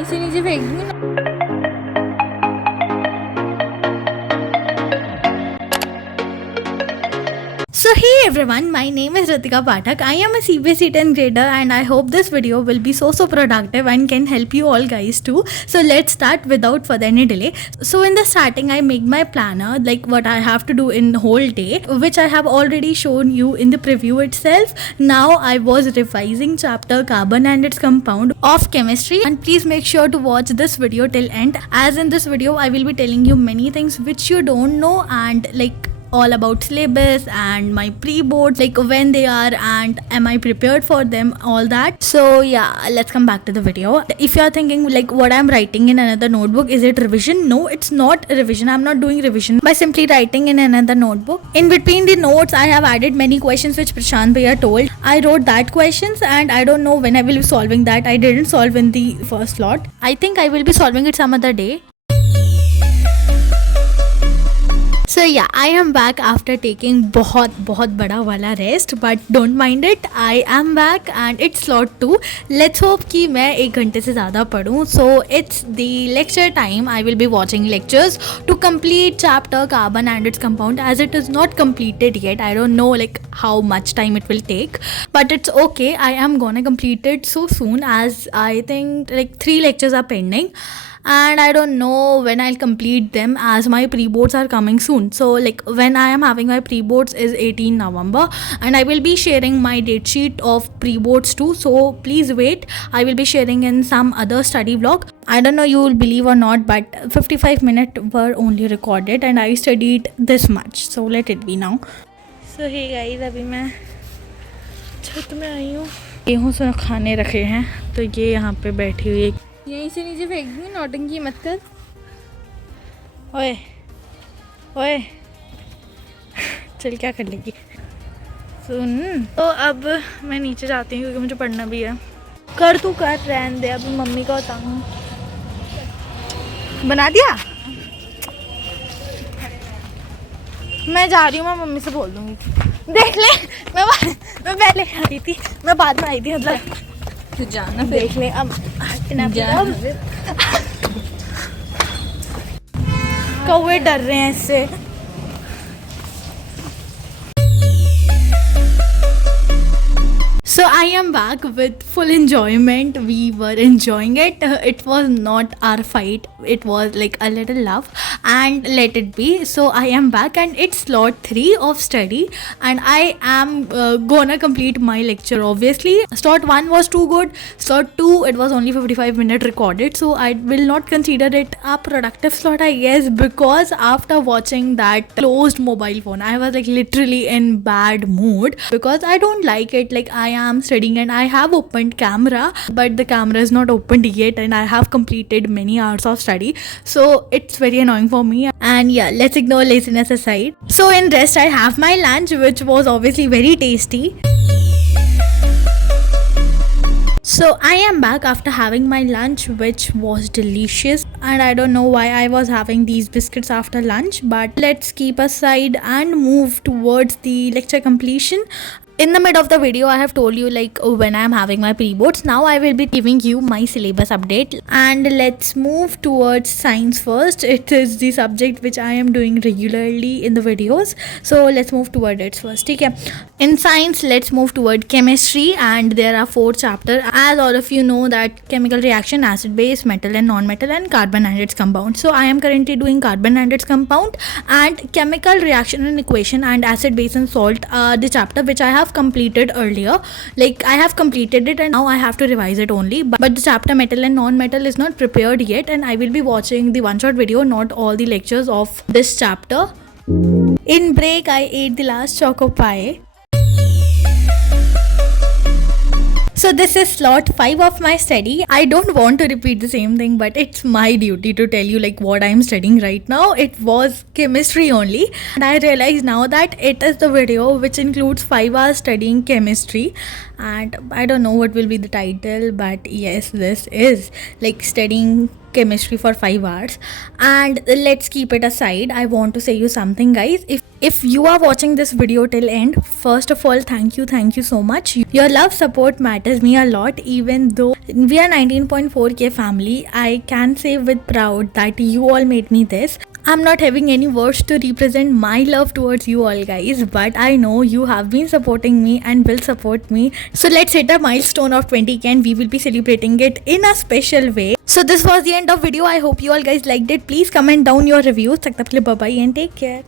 यहीं से नीचे फेंक दूंगी ना। So hey everyone, my name is Ritika Pathak. I am a CBSE 10th grader and I hope this video will be so productive and can help you all guys too. So let's start without further any delay. So in the starting I make my planner, like what I have to do in the whole day, which I have already shown you in the preview itself. Now I was revising chapter carbon and its compound of chemistry, and please make sure to watch this video till end, as in this video I will be telling you many things which you don't know, and like all about syllabus and my pre-boards, like when they are and am I prepared for them, all that. So yeah, let's come back to the video. If you are thinking like what I'm writing in another notebook, is it revision? No, it's not revision. I'm not doing revision by simply writing in another notebook. In between the notes I have added many questions which Prashant Bhaiya told. I wrote that questions and I don't know when I will be solving that. I didn't solve in the first lot. I think I will be solving it some other day. So yeah, I am back after taking बहुत बड़ा वाला rest, but don't mind it. I am back and it's slot 2. Let's hope कि मैं 1 घंटे से ज़्यादा पढूं. So it's the lecture time. I will be watching lectures to complete chapter carbon and its compound, as it is not completed yet. I don't know like how much time it will take, but it's okay. I am gonna complete it so soon, as I think like 3 lectures are pending. And I don't know when I'll complete them, as my pre-boards are coming soon. So like when I am having my pre-boards is 18 November, and I will be sharing my date sheet of pre-boards too. So please wait, I will be sharing in some other study vlog. I don't know you will believe or not, but 55 minutes were only recorded and I studied this much. So let it be now. So hey guys, अभी मैं छत में आई हूँ. गेहूँ से खाने रखे हैं, तो ये यहाँ पे बैठी हुई. यहीं से नीचे फेंक दूँगी, नौटंकी मत कर. ओए ओए चल, क्या कर लेगी. सुन, तो अब मैं नीचे जाती हूँ क्योंकि मुझे पढ़ना भी है. कर तू कर, रहने दे, अभी मम्मी का बताऊँ. बना दिया. मैं जा रही हूँ, मैं मम्मी से बोल दूँगी. देख ले, मैं पहले आ रही थी, मैं बाद में आई थी. मतलब तू जाना, देख ले. अब हटना कौवे डर रहे हैं इससे. So I am back with full enjoyment. We were enjoying it. It was not our fight. It was like a little love, and let it be. So I am back and it's slot 3 of study, and I am gonna complete my lecture obviously. Slot 1 was too good. Slot 2, it was only 55 minutes recorded. So I will not consider it a productive slot, I guess, because after watching that closed mobile phone, I was like literally in bad mood because I don't like it. Like I am studying and I have opened camera, but the camera is not opened yet and I have completed many hours of study, so it's very annoying for me. And yeah, let's ignore laziness aside. So in rest I have my lunch, which was obviously very tasty. So I am back after having my lunch, which was delicious, and I don't know why I was having these biscuits after lunch, but let's keep aside and move towards the lecture completion. In the mid of the video, I have told you like when I am having my pre-boards. Now I will be giving you my syllabus update, and let's move towards science first. It is the subject which I am doing regularly in the videos, so let's move toward it first. Okay. In science, let's move toward chemistry, and there are 4 chapters. As all of you know that chemical reaction, acid base, metal and non-metal, and carbon and its compound. So I am currently doing carbon and its compound, and chemical reaction and equation and acid base and salt are the chapter which I have completed earlier. Like I have completed it and now I have to revise it only, but the chapter metal and non-metal is not prepared yet, and I will be watching the one-shot video, not all the lectures of this chapter. In break I ate the last choco pie. So this is slot 5 of my study. I don't want to repeat the same thing, but it's my duty to tell you like what I'm studying right now. It was chemistry only, and I realize now that it is the video which includes 5 hours studying chemistry, and I don't know what will be the title, but yes, this is like studying chemistry for 5 hours. And let's keep it aside. I want to say you something, guys. If you are watching this video till end, first of all, thank you so much. Your love support matters me a lot. Even though we are 19.4k family, I can say with proud that you all made me this. I'm not having any words to represent my love towards you all, guys, but I know you have been supporting me and will support me. So let's hit a milestone of 20k and we will be celebrating it in a special way. So this was the end of video. I hope you all guys liked it. Please comment down your reviews. Bye bye and take care.